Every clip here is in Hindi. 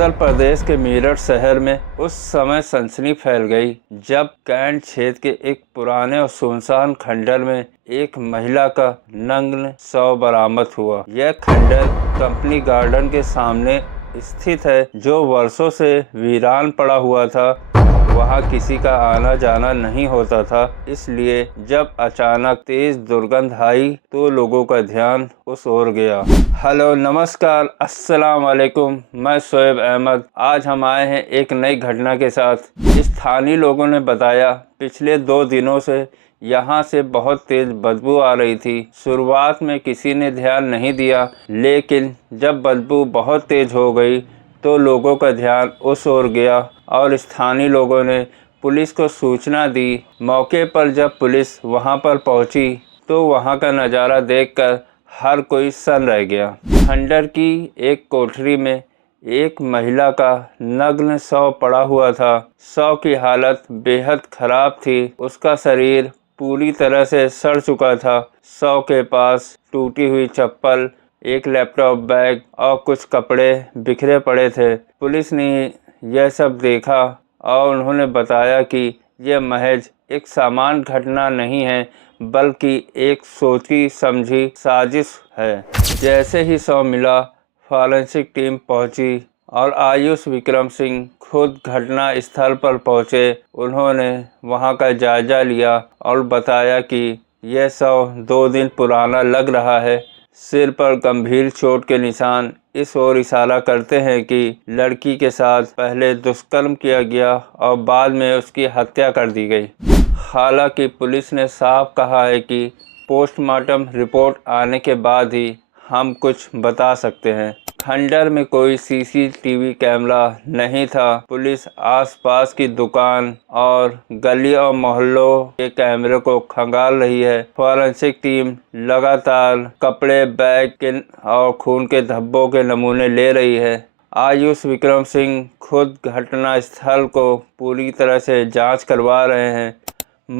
उत्तर प्रदेश के मेरठ शहर में उस समय सनसनी फैल गई जब कैंट क्षेत्र के एक पुराने और सुनसान खंडर में एक महिला का नग्न शव बरामद हुआ। यह खंडर कंपनी गार्डन के सामने स्थित है, जो वर्षों से वीरान पड़ा हुआ था। वहाँ किसी का आना जाना नहीं होता था, इसलिए जब अचानक तेज दुर्गंध आई तो लोगों का ध्यान उस ओर गया। हेलो, नमस्कार, अस्सलाम वालेकुम। मैं शोएब अहमद। आज हम आए हैं एक नई घटना के साथ। स्थानीय लोगों ने बताया पिछले 2 दिनों से यहाँ से बहुत तेज बदबू आ रही थी। शुरुआत में किसी ने ध्यान नहीं दिया, लेकिन जब बदबू बहुत तेज हो गई तो लोगों का ध्यान उस ओर गया और स्थानीय लोगों ने पुलिस को सूचना दी। मौके पर जब पुलिस वहां पर पहुंची तो वहां का नज़ारा देखकर हर कोई सन्न रह गया। खंडर की एक कोठरी में एक महिला का नग्न शव पड़ा हुआ था। शव की हालत बेहद खराब थी। उसका शरीर पूरी तरह से सड़ चुका था। शव के पास टूटी हुई चप्पल, एक लैपटॉप बैग और कुछ कपड़े बिखरे पड़े थे। पुलिस ने यह सब देखा और उन्होंने बताया कि यह महज एक सामान्य घटना नहीं है, बल्कि एक सोची समझी साजिश है। जैसे ही शव मिला, फॉरेंसिक टीम पहुंची और आयुष विक्रम सिंह खुद घटना स्थल पर पहुंचे। उन्होंने वहां का जायजा लिया और बताया कि यह शव 2 दिन पुराना लग रहा है। सिर पर गंभीर चोट के निशान इस ओर इशारा करते हैं कि लड़की के साथ पहले दुष्कर्म किया गया और बाद में उसकी हत्या कर दी गई। हालांकि पुलिस ने साफ कहा है कि पोस्टमार्टम रिपोर्ट आने के बाद ही हम कुछ बता सकते हैं। खंडर में कोई सीसीटीवी कैमरा नहीं था। पुलिस आसपास की दुकान और गली और मोहल्लों के कैमरे को खंगाल रही है। फॉरेंसिक टीम लगातार कपड़े, बैग और खून के धब्बों के नमूने ले रही है। आयुष विक्रम सिंह खुद घटना स्थल को पूरी तरह से जांच करवा रहे हैं।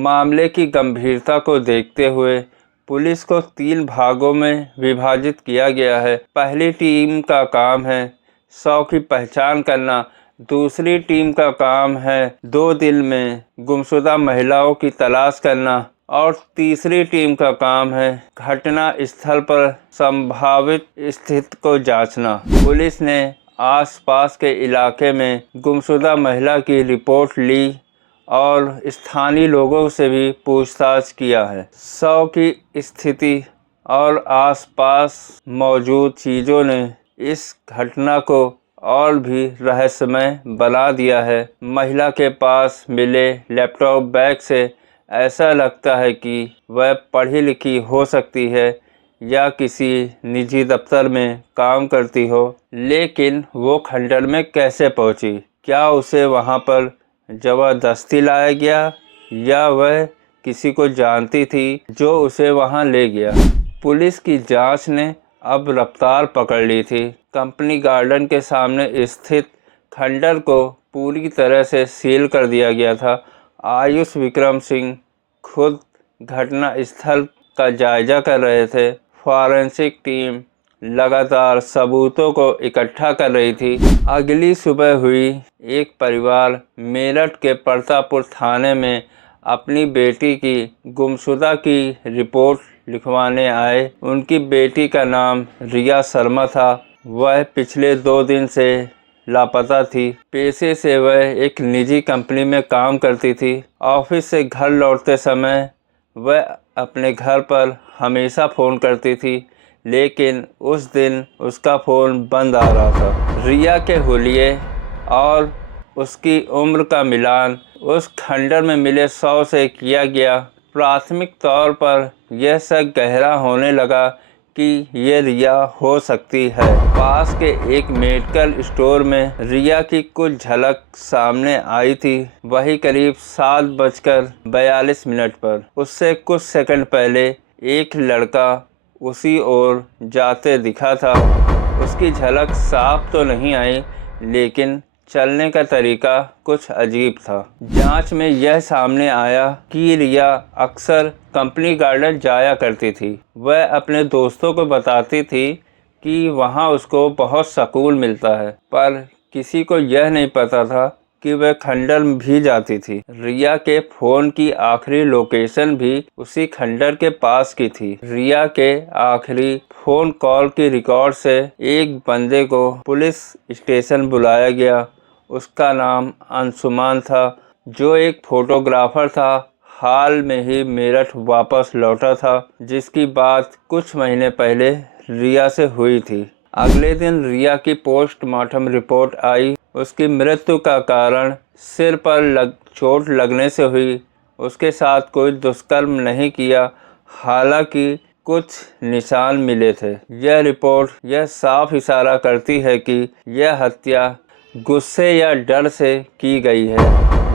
मामले की गंभीरता को देखते हुए पुलिस को 3 भागों में विभाजित किया गया है। पहली टीम का काम है शव की पहचान करना। दूसरी टीम का काम है 2 दिन में गुमशुदा महिलाओं की तलाश करना और तीसरी टीम का काम है घटना स्थल पर संभावित स्थिति को जांचना। पुलिस ने आसपास के इलाके में गुमशुदा महिला की रिपोर्ट ली और स्थानीय लोगों से भी पूछताछ किया है। शव की स्थिति और आसपास मौजूद चीज़ों ने इस घटना को और भी रहस्यमय बना दिया है। महिला के पास मिले लैपटॉप बैग से ऐसा लगता है कि वह पढ़ी लिखी हो सकती है या किसी निजी दफ्तर में काम करती हो, लेकिन वो खंडर में कैसे पहुंची? क्या उसे वहां पर जबरदस्ती लाया गया या वह किसी को जानती थी जो उसे वहां ले गया? पुलिस की जांच ने अब रफ्तार पकड़ ली थी। कंपनी गार्डन के सामने स्थित खंडर को पूरी तरह से सील कर दिया गया था। आयुष विक्रम सिंह खुद घटना स्थल का जायजा कर रहे थे। फॉरेंसिक टीम लगातार सबूतों को इकट्ठा कर रही थी। अगली सुबह हुई एक परिवार मेरठ के प्रतापपुर थाने में अपनी बेटी की गुमशुदा की रिपोर्ट लिखवाने आए। उनकी बेटी का नाम रिया शर्मा था। वह पिछले 2 दिन से लापता थी। पेशे से वह एक निजी कंपनी में काम करती थी। ऑफिस से घर लौटते समय वह अपने घर पर हमेशा फ़ोन करती थी, लेकिन उस दिन उसका फ़ोन बंद आ रहा था। रिया के हुलिये और उसकी उम्र का मिलान उस खंडर में मिले शव से किया गया। प्राथमिक तौर पर यह शक गहरा होने लगा कि ये रिया हो सकती है। पास के एक मेडिकल स्टोर में रिया की कुछ झलक सामने आई थी। वही करीब 7:42 पर। उससे कुछ सेकंड पहले एक लड़का उसी ओर जाते दिखा था। उसकी झलक साफ तो नहीं आई, लेकिन चलने का तरीका कुछ अजीब था। जांच में यह सामने आया कि रिया अक्सर कंपनी गार्डन जाया करती थी। वह अपने दोस्तों को बताती थी कि वहां उसको बहुत सुकून मिलता है, पर किसी को यह नहीं पता था कि वह खंडर भी जाती थी। रिया के फोन की आखिरी लोकेशन भी उसी खंडर के पास की थी। रिया के आखिरी फोन कॉल की रिकॉर्ड से एक बंदे को पुलिस स्टेशन बुलाया गया। उसका नाम अंशुमान था, जो एक फोटोग्राफर था। हाल में ही मेरठ वापस लौटा था, जिसकी बात कुछ महीने पहले रिया से हुई थी। अगले दिन रिया की पोस्टमार्टम रिपोर्ट आई। उसकी मृत्यु का कारण सिर पर चोट लगने से हुई। उसके साथ कोई दुष्कर्म नहीं किया, हालांकि कुछ निशान मिले थे। यह रिपोर्ट यह साफ इशारा करती है कि यह हत्या गुस्से या डर से की गई है,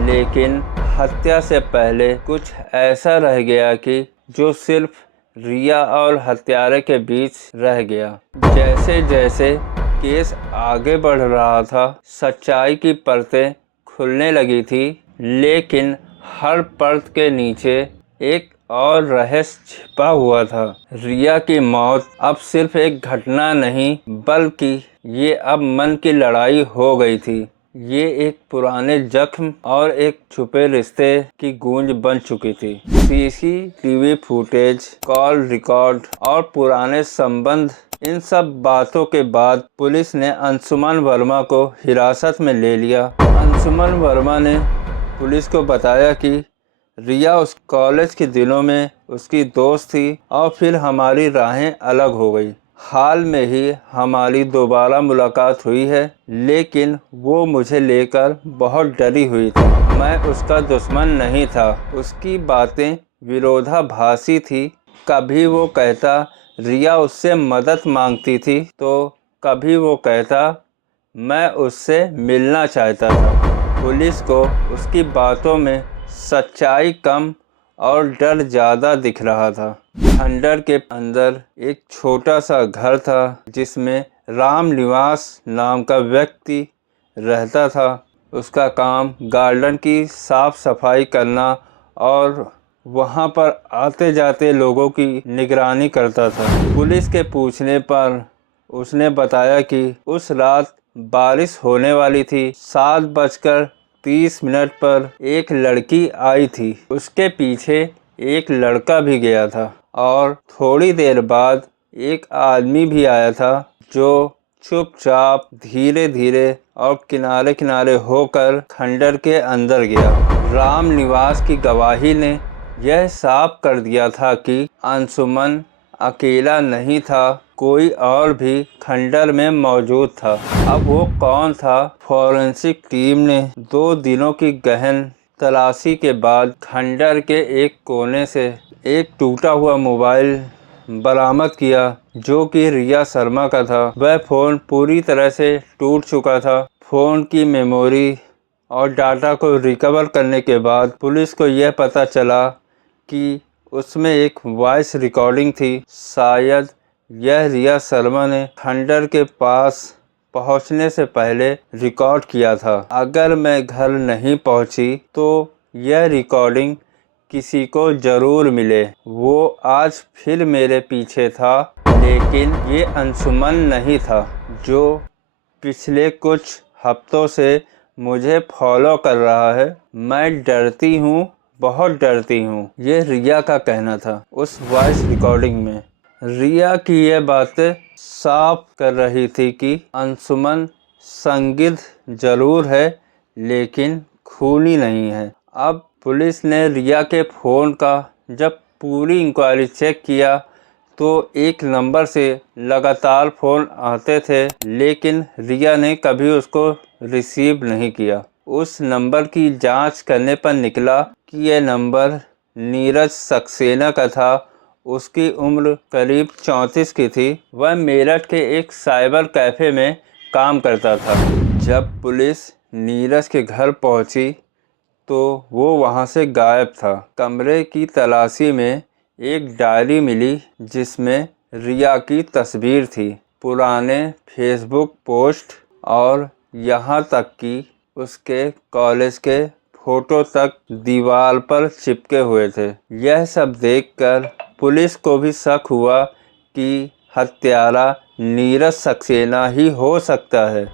लेकिन हत्या से पहले कुछ ऐसा रह गया कि जो सिर्फ रिया और हत्यारे के बीच रह गया। जैसे जैसे केस आगे बढ़ रहा था, सच्चाई की परतें खुलने लगी थी, लेकिन हर परत के नीचे एक और रहस्य छिपा हुआ था। रिया की मौत अब सिर्फ एक घटना नहीं, बल्कि ये अब मन की लड़ाई हो गई थी। ये एक पुराने जख्म और एक छुपे रिश्ते की गूंज बन चुकी थी। सीसीटीवी फुटेज, कॉल रिकॉर्ड और पुराने संबंध, इन सब बातों के बाद पुलिस ने अंशुमन वर्मा को हिरासत में ले लिया। अंशुमन वर्मा ने पुलिस को बताया कि रिया उस कॉलेज के दिनों में उसकी दोस्त थी और फिर हमारी राहें अलग हो गई। हाल में ही हमारी दोबारा मुलाकात हुई है, लेकिन वो मुझे लेकर बहुत डरी हुई थी। मैं उसका दुश्मन नहीं था। उसकी बातें विरोधाभासी थी। कभी वो कहता रिया उससे मदद मांगती थी, तो कभी वो कहता मैं उससे मिलना चाहता था। पुलिस को उसकी बातों में सच्चाई कम और डर ज़्यादा दिख रहा था। खंडर के अंदर एक छोटा सा घर था, जिसमें राम निवास नाम का व्यक्ति रहता था। उसका काम गार्डन की साफ सफाई करना और वहां पर आते जाते लोगों की निगरानी करता था। पुलिस के पूछने पर उसने बताया कि उस रात बारिश होने वाली थी। 7:30 पर एक लड़की आई थी। उसके पीछे एक लड़का भी गया था और थोड़ी देर बाद एक आदमी भी आया था, जो चुपचाप धीरे धीरे और किनारे किनारे होकर खंडर के अंदर गया। राम निवास की गवाही ने यह साफ कर दिया था कि अंशुमन अकेला नहीं था, कोई और भी खंडर में मौजूद था। अब वो कौन था? फॉरेंसिक टीम ने 2 दिनों की गहन तलाशी के बाद खंडर के एक कोने से एक टूटा हुआ मोबाइल बरामद किया, जो कि रिया शर्मा का था। वह फ़ोन पूरी तरह से टूट चुका था। फ़ोन की मेमोरी और डाटा को रिकवर करने के बाद पुलिस को यह पता चला कि उसमें एक वॉइस रिकॉर्डिंग थी। शायद यह रिया शर्मा ने खंडर के पास पहुंचने से पहले रिकॉर्ड किया था। अगर मैं घर नहीं पहुंची तो यह रिकॉर्डिंग किसी को ज़रूर मिले। वो आज फिर मेरे पीछे था, लेकिन ये अंशुमन नहीं था जो पिछले कुछ हफ्तों से मुझे फॉलो कर रहा है। मैं डरती हूँ, बहुत डरती हूँ, ये रिया का कहना था उस वॉइस रिकॉर्डिंग में। रिया की ये बातें साफ कर रही थी कि अंशुमन संदिग्ध जरूर है, लेकिन खूनी नहीं है। अब पुलिस ने रिया के फ़ोन का जब पूरी इंक्वायरी चेक किया तो एक नंबर से लगातार फ़ोन आते थे, लेकिन रिया ने कभी उसको रिसीव नहीं किया। उस नंबर की जांच करने पर निकला कि यह नंबर नीरज सक्सेना का था। उसकी उम्र करीब 34 की थी। वह मेरठ के एक साइबर कैफ़े में काम करता था। जब पुलिस नीरज के घर पहुंची तो वो वहां से गायब था। कमरे की तलाशी में एक डायरी मिली, जिसमें रिया की तस्वीर थी, पुराने फेसबुक पोस्ट और यहाँ तक कि उसके कॉलेज के फोटो तक दीवार पर चिपके हुए थे। यह सब देखकर पुलिस को भी शक हुआ कि हत्यारा नीरज सक्सेना ही हो सकता है।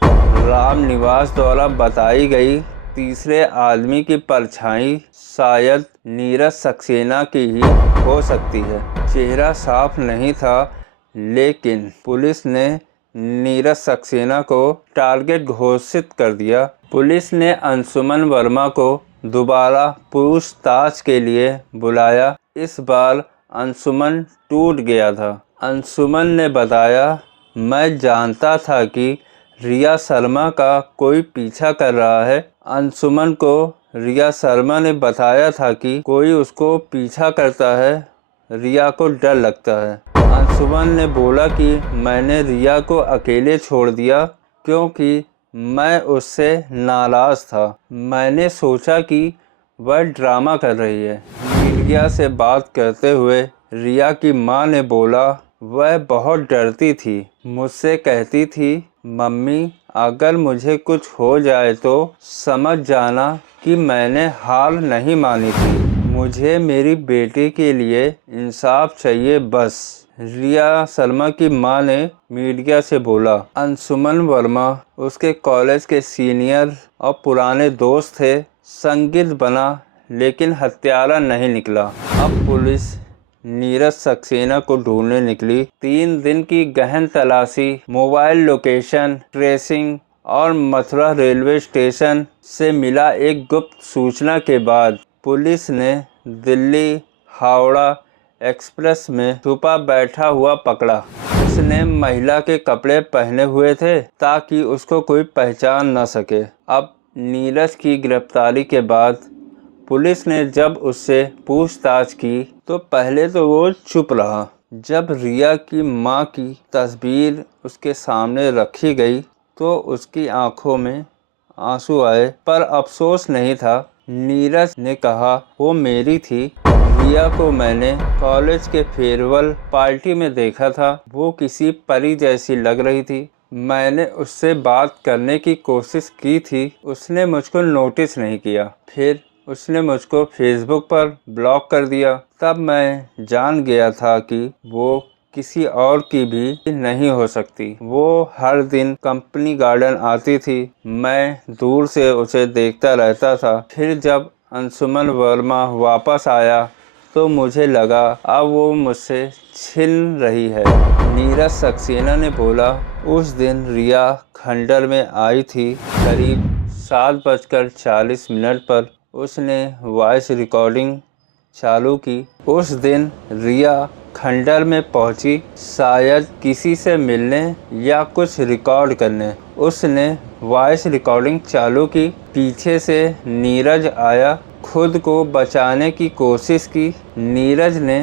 रामनिवास द्वारा बताई गई तीसरे आदमी की परछाई शायद नीरज सक्सेना की ही हो सकती है। चेहरा साफ नहीं था, लेकिन पुलिस ने नीरज सक्सेना को टारगेट घोषित कर दिया। पुलिस ने अंशुमन वर्मा को दोबारा पूछताछ के लिए बुलाया। इस बार अंशुमन टूट गया था। अंशुमन ने बताया, मैं जानता था कि रिया शर्मा का कोई पीछा कर रहा है। अंशुमन को रिया शर्मा ने बताया था कि कोई उसको पीछा करता है, रिया को डर लगता है। अंशुमन ने बोला कि मैंने रिया को अकेले छोड़ दिया क्योंकि मैं उससे नाराज़ था। मैंने सोचा कि वह ड्रामा कर रही है। मीडिया से बात करते हुए रिया की मां ने बोला, वह बहुत डरती थी। मुझसे कहती थी, मम्मी अगर मुझे कुछ हो जाए तो समझ जाना कि मैंने हार नहीं मानी थी। मुझे मेरी बेटी के लिए इंसाफ चाहिए बस। रिया शर्मा की मां ने मीडिया से बोला। अंशुमन वर्मा उसके कॉलेज के सीनियर और पुराने दोस्त थे। संदिग्ध बना लेकिन हत्यारा नहीं निकला। अब पुलिस नीरज सक्सेना को ढूंढने निकली। 3 दिन की गहन तलाशी, मोबाइल लोकेशन ट्रेसिंग और मथुरा रेलवे स्टेशन से मिला एक गुप्त सूचना के बाद पुलिस ने दिल्ली हावड़ा एक्सप्रेस में छुपा बैठा हुआ पकड़ा। उसने महिला के कपड़े पहने हुए थे ताकि उसको कोई पहचान न सके। अब नीरज की गिरफ्तारी के बाद पुलिस ने जब उससे पूछताछ की तो पहले तो वो चुप रहा। जब रिया की मां की तस्वीर उसके सामने रखी गई तो उसकी आंखों में आंसू आए, पर अफसोस नहीं था। नीरज ने कहा, वो मेरी थी। रिया को मैंने कॉलेज के फेयरवेल पार्टी में देखा था। वो किसी परी जैसी लग रही थी। मैंने उससे बात करने की कोशिश की थी, उसने मुझको नोटिस नहीं किया। फिर उसने मुझको फेसबुक पर ब्लॉक कर दिया। तब मैं जान गया था कि वो किसी और की भी नहीं हो सकती। वो हर दिन कंपनी गार्डन आती थी। मैं दूर से उसे देखता रहता था। फिर जब अंशुमन वर्मा वापस आया तो मुझे लगा अब वो मुझसे छिन रही है। नीरज सक्सेना ने बोला, उस दिन रिया खंडर में आई थी। करीब 7:40 पर उसने वॉइस रिकॉर्डिंग चालू की। उस दिन रिया खंडर में पहुंची, शायद किसी से मिलने या कुछ रिकॉर्ड करने। उसने वॉइस रिकॉर्डिंग चालू की। पीछे से नीरज आया, खुद को बचाने की कोशिश की। नीरज ने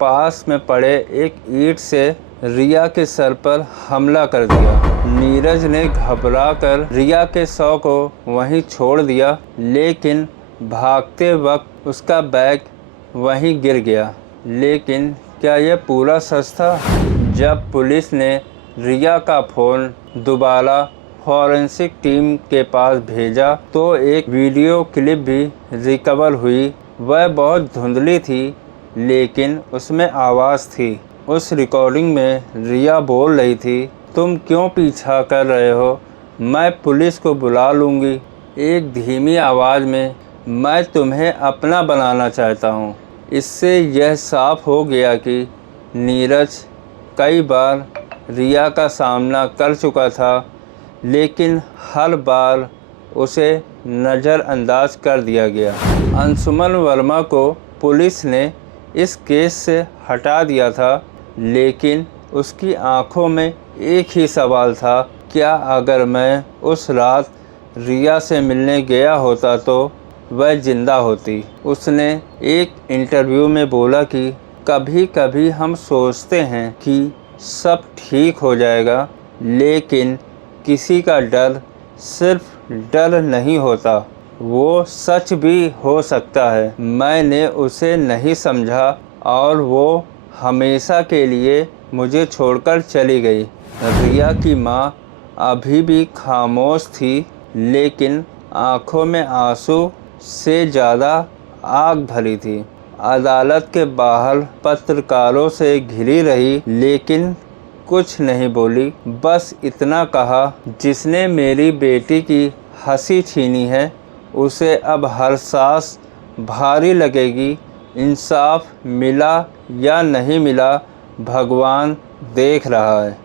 पास में पड़े एक ईंट से रिया के सर पर हमला कर दिया। नीरज ने घबराकर रिया के शव को वहीं छोड़ दिया, लेकिन भागते वक्त उसका बैग वहीं गिर गया। लेकिन क्या यह पूरा सच था? जब पुलिस ने रिया का फ़ोन दोबारा फॉरेंसिक टीम के पास भेजा तो एक वीडियो क्लिप भी रिकवर हुई। वह बहुत धुंधली थी, लेकिन उसमें आवाज़ थी। उस रिकॉर्डिंग में रिया बोल रही थी, तुम क्यों पीछा कर रहे हो? मैं पुलिस को बुला लूँगी। एक धीमी आवाज़ में, मैं तुम्हें अपना बनाना चाहता हूँ। इससे यह साफ हो गया कि नीरज कई बार रिया का सामना कर चुका था, लेकिन हर बार उसे नज़रअंदाज कर दिया गया। अंशुमन वर्मा को पुलिस ने इस केस से हटा दिया था, लेकिन उसकी आंखों में एक ही सवाल था, क्या अगर मैं उस रात रिया से मिलने गया होता तो वह जिंदा होती? उसने एक इंटरव्यू में बोला कि कभी कभी हम सोचते हैं कि सब ठीक हो जाएगा, लेकिन किसी का डर सिर्फ डर नहीं होता, वो सच भी हो सकता है। मैंने उसे नहीं समझा और वो हमेशा के लिए मुझे छोड़कर चली गई। रिया की माँ अभी भी खामोश थी, लेकिन आंखों में आंसू से ज़्यादा आग भरी थी। अदालत के बाहर पत्रकारों से घिरी रही, लेकिन कुछ नहीं बोली, बस इतना कहा, जिसने मेरी बेटी की हंसी छीनी है उसे अब हर सांस भारी लगेगी। इंसाफ मिला या नहीं मिला, भगवान देख रहा है।